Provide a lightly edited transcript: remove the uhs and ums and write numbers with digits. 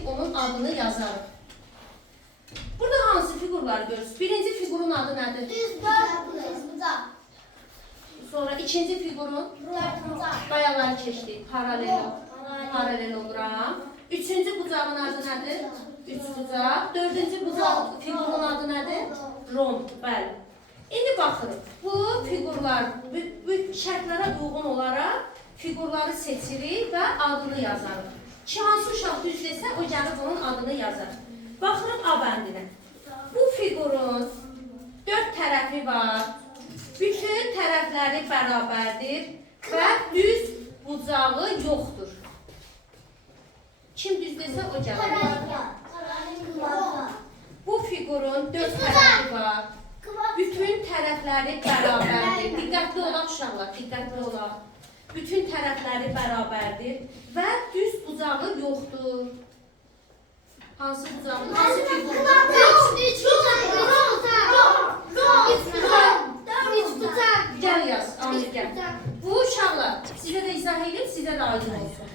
edib onun adını yazarıq. Burada hansı figurları görürsünüz? Birinci figurun adı nədir? Düzbucaq. Sonra ikinci figurun Dördbucaq. qayalar keçdik. Paralelogram. Üçüncü bucağın adı nədir? Üçbucaq. Dördüncü bucaq figurun adı nədir? Romb. Bəli. İndi baxırıq. Bu figurlar, bu şərtlərə uyğun olaraq figurları seçirik və adını yazarıq. Ki hansı uşaq düz desə, o gəlib onun adını yazar. Baxırıq A bəndinə. Bu figurun 4 tərəfi var. Bütün tərəfləri bərabərdir və düz bucağı yoxdur. Kim düz desə, o gəlir. Bu figurun 4 tərəfi var. Bütün tərəfləri bərabərdir. Diqqətli olaq uşaqlar, diqqətli olaq. Bütün tərəfləri bərabərdir və düz bucağı yoxdur. Hansı bucağı? Hansı figurun? Gəl yaz, Amir gəl. Bu uşaqlar, sizə də izah edib, sizə də aydın olsun.